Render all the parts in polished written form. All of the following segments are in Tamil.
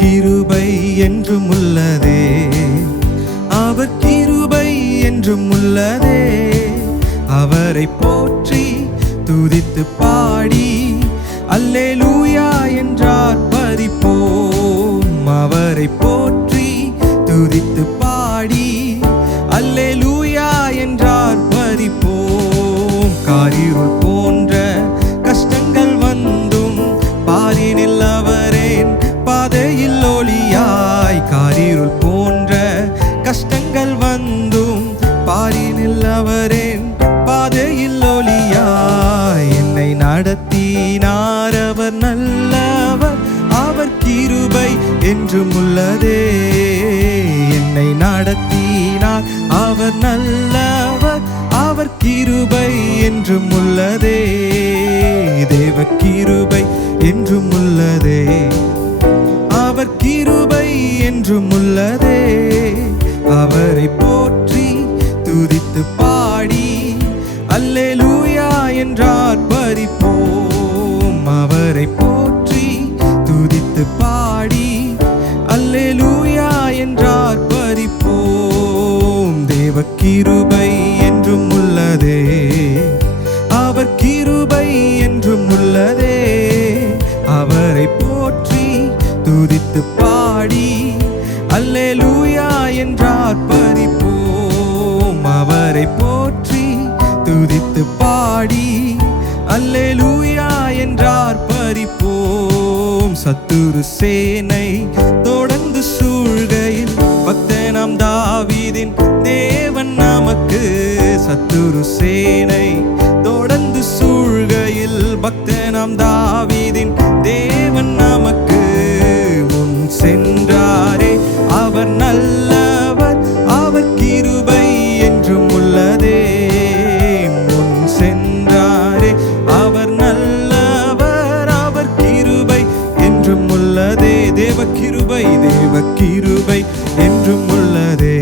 கிருபை என்றும் உள்ளதே, அவர் கிருபை என்றும் உள்ளதே. அவரை போற்றி துதித்து பாடி அல்லேலூயா என்றார் பரிப்போம். அவரை போற்றி துதித்து பாடி அல்லேலூயா என்றார் பரிப்போம். காரிருள் போன்ற கஷ்டங்கள் வந்தும் பாரினில் அவரேன் பாதையில் ஒளியாய். காரிருள் போன்ற கஷ்டங்கள் வந்தும் பாரினில் அவரேன் பாதையில் ஒளியாய். என்னை நடத்தினார் அவர் நல்லவர், அவர் கிருபை என்றும் உள்ளதே. என்னை நடத்தினார் அவர் நல்லவர், அவர் கிருபை என்றும் உள்ளதே. தேவ கிருபை என்றும் உள்ளதே, அவர் கிருபை என்றும் உள்ளதே. அவரை போற்றி துதித்து பாடி அல்லேலூயா என்றார் பரிப்போம். அவரை போற்றி துதித்து பாடி அல்லேலூயா என்றார் பரிப்போம். தேவ கிருபை என்றும் உள்ளதே, அவர் கிருபை என்றும் உள்ளதே. அவரை போற்றி துதித்து பாடி அல்லேலூயா என்றார் பரிப்போம். அவரை போற்றி துதித்து பாடி அல்லேலூயா என்றார் பரிப்போம். சத்துரு சேனை தொடர்ந்து சூழ்கையில் பக்தனாம் தாவீதின் தேவன் நமக்கு. சத்துரு சேனை தொடர்ந்து சூழ்கையில் பக்தனாம் தாவீதின் தேவன் நமக்கு. முன் சென்றாரே அவர் நல்லவர், அவர் கிருபை என்றும் உள்ளதே. முன் சென்றாரே அவர் நல்லவர், அவர் கிருபை என்றும் உள்ளதே. தேவ கிருபை, தேவ கிருபை என்றும் உள்ளதே,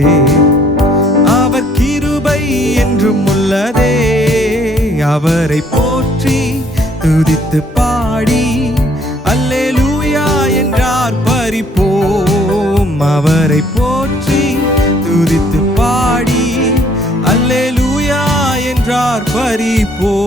அவர் கிருபை என்றும் உள்ளதே. அவரை போற்றி துதித்து பாடி அல்லேலூயா என்றார் பரிப்போம். அவரை போற்றி துதித்து பாடி அல்லேலூயா என்றார் பரிப்போம்.